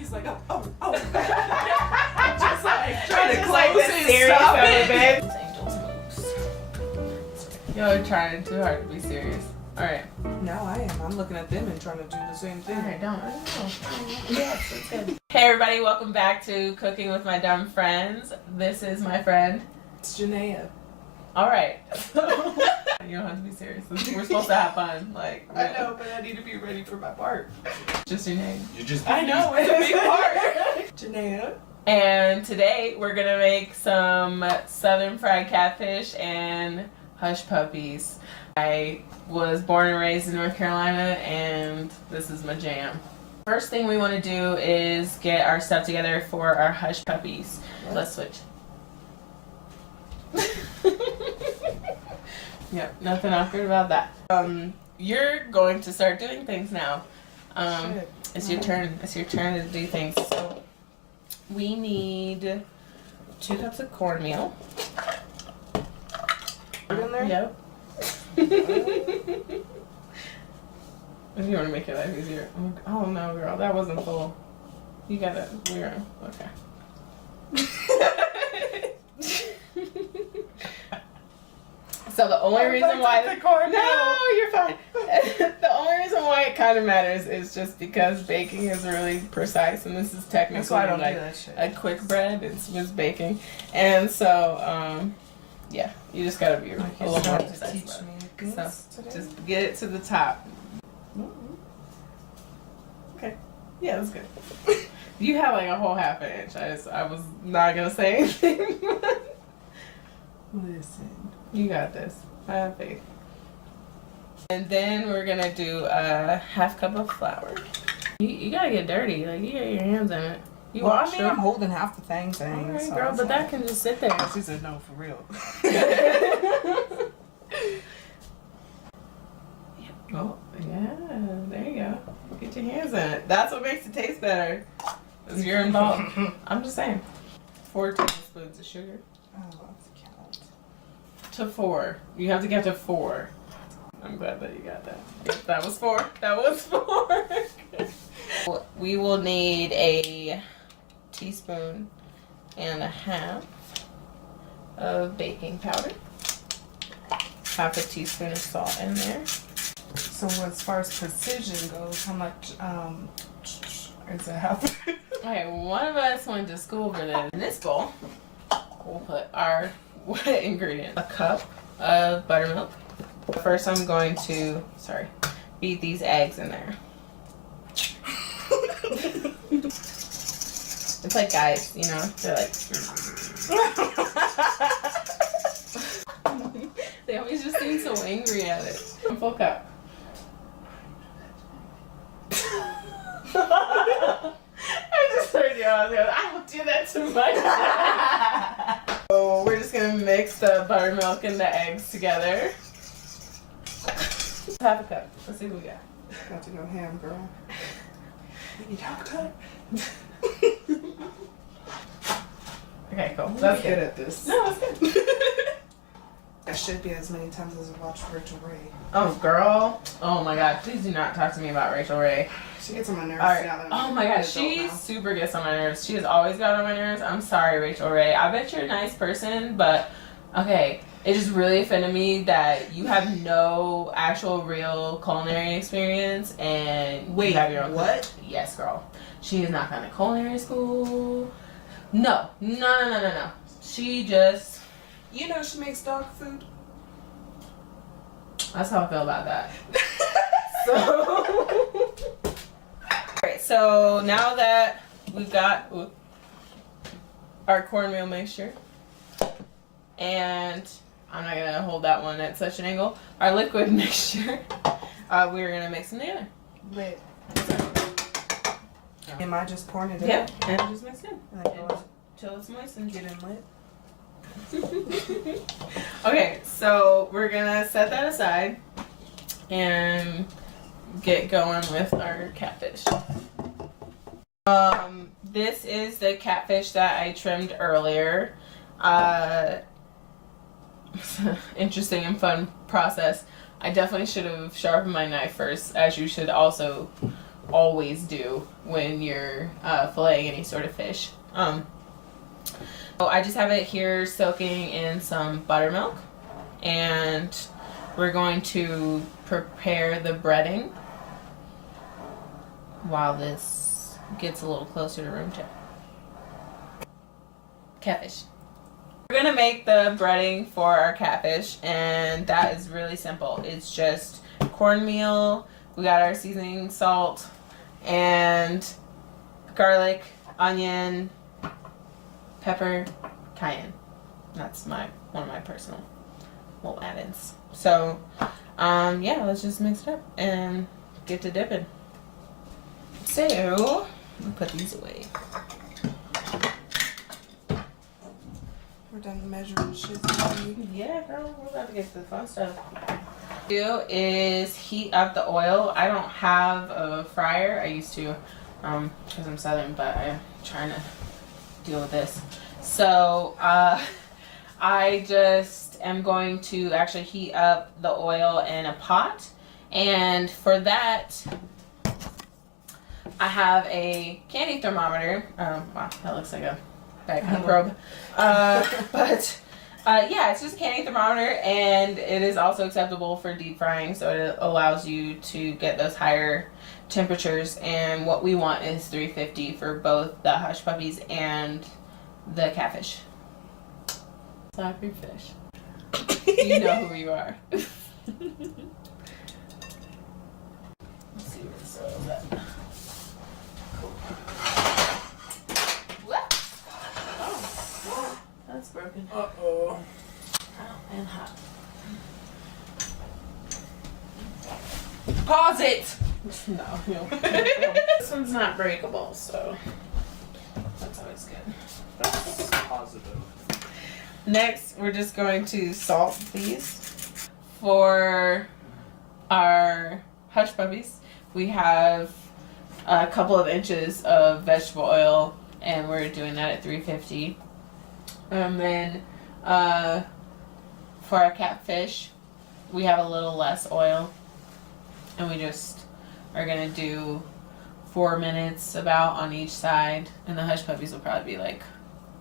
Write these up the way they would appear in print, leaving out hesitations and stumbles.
He's like, oh. Just like trying to like close the his serious of it, stomach. babe. You're trying too hard to be serious. Alright. Now I am. I'm looking at them and trying to do the same thing. Alright, don't. Yes, it's good. Hey everybody, welcome back to Cooking with My Dumb Friends. This is my friend. It's Janaya. Alright. You don't have to be serious. We're supposed to have fun. Like, I know, but I need to be ready for my part. Just your name. I know, it's a big part. Janaya. And today we're gonna make some southern fried catfish and hush puppies. I was born and raised in North Carolina, and this is my jam. First thing we want to do is get our stuff together for our hush puppies. What? Let's switch. Yep, nothing awkward about that. You're going to start doing things now. It's your turn. It's your turn to do things. So we need 2 cups of cornmeal. Put it in there? Yep. If you want to make your life easier. Oh no, girl, that wasn't full. You gotta. We're okay. So the only reason why no, you're fine. The only reason why it kind of matters is just because baking is really precise, and this is technically That's why I don't like do that shit. a quick bread. It's just baking, and so yeah, you just gotta be a little more precise. Teach me So just get it to the top. Okay, yeah, that's good. You have like a whole half an inch. I was not gonna say anything. Listen. You got this. I have faith. And then we're gonna do a 1/2 cup of flour. You gotta get dirty. Like, you get your hands in it. You Well, wash I mean, I'm holding half the thing. Alright, so girl, but that can just sit there. She said no, for real. Oh, yeah. There you go. Get your hands in it. That's what makes it taste better. Because you're involved. I'm just saying. 4 tablespoons of sugar. Oh, that's a count. To 4. You have to get to 4. I'm glad that you got that. Yep, that was 4. That was 4. We will need a teaspoon and a half of baking powder. 1/2 teaspoon of salt in there. So as far as precision goes, how much is it half? Okay, one of us went to school for this. In this bowl, we'll put our wet ingredient. 1 cup of buttermilk. First I'm going to, beat these eggs in there. It's like guys, you know, they're like... They always just seem so angry at it. 1 full cup. I just heard you. I don't do that too much. So we're just gonna mix the buttermilk and the eggs together. 1/2 cup. Let's see what we got. Got to go ham, girl. You need 1/2 cup? Okay, cool. That's good at this. No, that's good. I should be as many times as I watched Rachel Ray. Oh, girl. Oh my God. Please do not talk to me about Rachel Ray. She gets on my nerves. Right. Now that Oh my God. She super gets on my nerves. She has always got on my nerves. I'm sorry, Rachel Ray. I bet you're a nice person, but okay. It just really offended me that you have no actual real culinary experience and wait, you have your own what? cook. Yes, girl. She has not gone to culinary school. No. She just... You know she makes dog food. That's how I feel about that. Alright, so now that we've got our cornmeal mixture, and I'm not gonna hold that one at such an angle, our liquid mixture, we're gonna mix them together. Lit. Am I just pouring it in? Yep, and just mix it in. Till it's moist and Getting lit. Okay, so we're gonna set that aside and get going with our catfish. This is the catfish that I trimmed earlier. Interesting and fun process. I definitely should have sharpened my knife first, as you should also always do when you're filleting any sort of fish. So I just have it here soaking in some buttermilk, and we're going to prepare the breading while this gets a little closer to room temp. Catfish. We're gonna make the breading for our catfish, and that is really simple. It's just cornmeal, we got our seasoning, salt, and garlic, onion, pepper, cayenne. That's one of my personal little add-ins. So, yeah, let's just mix it up and get to dipping. So, let me put these away. We're done measuring shit. Yeah, girl, we're about to get to the fun stuff. Do is heat up the oil. I don't have a fryer. I used to, because I'm Southern, but I'm trying to deal with this. So, I just am going to actually heat up the oil in a pot, and for that, I have a candy thermometer. Wow, that looks like a bag probe. But yeah, it's just a candy thermometer, and it is also acceptable for deep frying, so it allows you to get those higher temperatures. And what we want is 350 for both the hush puppies and the catfish. Slap your fish. You know who you are. Let's see where the soil's at. What? Oh, that's broken. Uh-oh. Oh, and hot. Pause it! No. This one's not breakable, so that's always good. That's positive. Next, we're just going to salt these. For our hush puppies, we have a couple of inches of vegetable oil, and we're doing that at 350. And then for our catfish, we have a little less oil, and we just are gonna do 4 minutes about on each side, and the hush puppies will probably be like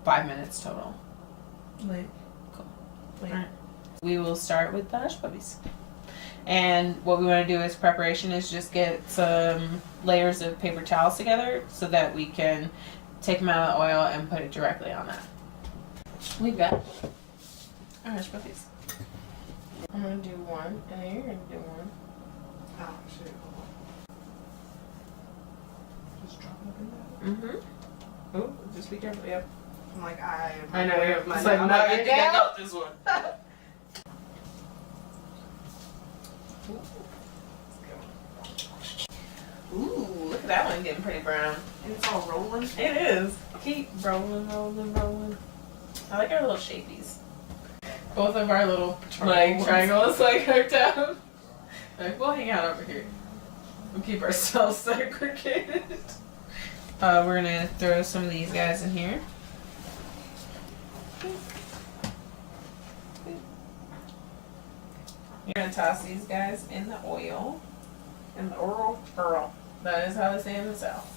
5 minutes total. Lit. Cool. Lit. Alright. We will start with the hush puppies. And what we want to do as preparation is just get some layers of paper towels together so that we can take them out of the oil and put it directly on that. We've got our hush puppies. I'm going to do one, and then you're going to do one. Oh, shit. Hold on. Just drop it in there. Mm-hmm. Oh, just be careful. Yep. I'm like, I know, you're my it's like, I'm no, like, I you're think I down. got this one. Ooh, look at that one getting pretty brown. And it's all rolling. It is. Keep rolling, rolling, rolling. I like our little shapies. Both of our little triangles like hooked up. Like, we'll hang out over here. We'll keep ourselves segregated. We're gonna throw some of these guys in here. You're gonna toss these guys in the oil. In the oil. That is how they say in the South.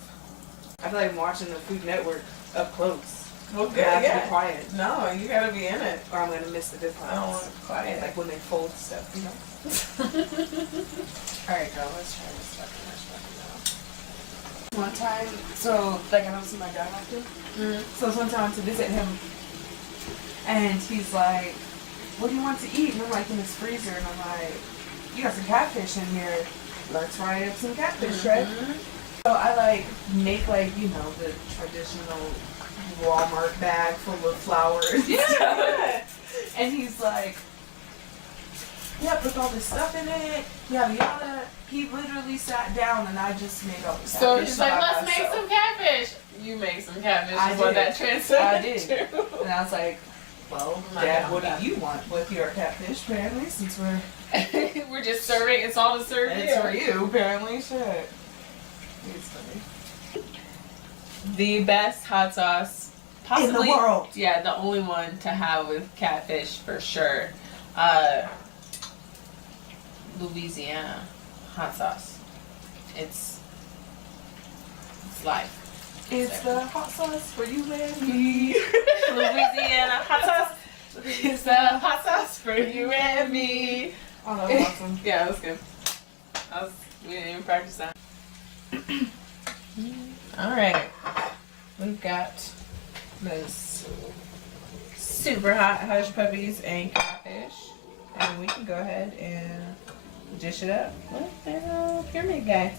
I feel like I'm watching the Food Network up close. Well, I have to be quiet, No, you gotta be in it. or I'm gonna miss the difference. I don't want quiet. Like when they fold stuff, you know. All right, girl, let's try this stuff now. One time, so like I don't see my dad often. Mm. So one time I went to visit him, and he's like, "What do you want to eat?" And I'm like in his freezer, and I'm like, "You got some catfish in here. Let's fry up some catfish, right?" So I like make like, you know, the traditional Walmart bag full of flour and stuff. And he's like, "Yeah, put all this stuff in it, yada yada." He literally sat down and I just made all this. So he's like, let's make some catfish. You make some catfish. I is what did. that translated I did. to. And I was like, "Well, I'm not Dad, down what with do you want with your catfish, apparently, since we're We're just serving. It's all to serve it's for you, apparently, shit." It's funny. The best hot sauce possibly in the world. Yeah, the only one to have with catfish for sure. Louisiana hot sauce. It's It's life. It's the hot sauce for you and me. Louisiana hot sauce. It's the hot sauce for you and me. Oh, that was awesome. Yeah, that was good. We didn't even practice that. Alright. We've got those super hot hush puppies and catfish. And we can go ahead and dish it up with the pyramid guy.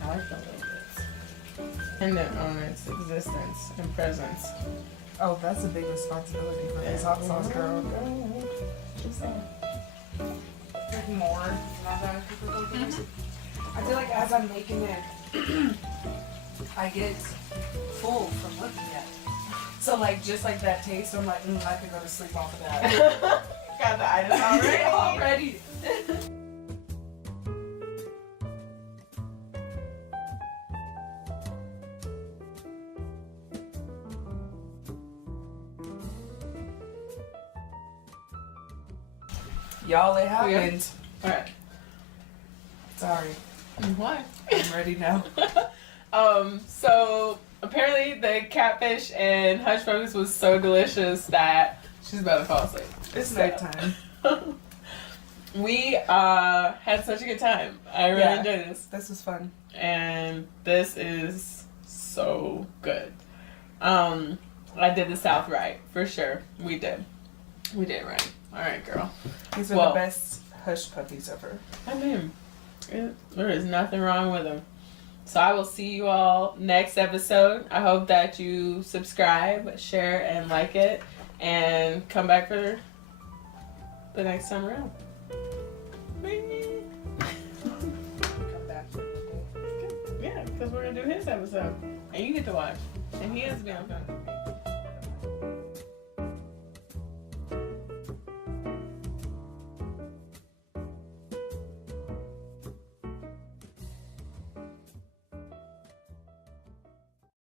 I like the little bits. Dependent on its existence and presence. Oh, that's a big responsibility for this hot sauce girl. Just saying. Like more. I feel like as I'm making it, I get full from looking at it. So like just like that taste, I'm like, I could go to sleep off of that. Got the item already. Y'all, it happened. Alright. Sorry. Why? I'm ready now. So apparently the catfish and hush puppies was so delicious that she's about to fall asleep. It's nighttime. We had such a good time. I really enjoyed this. This was fun. And this is so good. I did the South right, for sure. We did it right. Alright, girl. These are the best hush puppies ever. I mean, there is nothing wrong with them. So I will see you all next episode. I hope that you subscribe, share, and like it. And come back for the next time around. Come back for the day. Yeah, because we're going to do his episode. And you get to watch. And he has to be on film.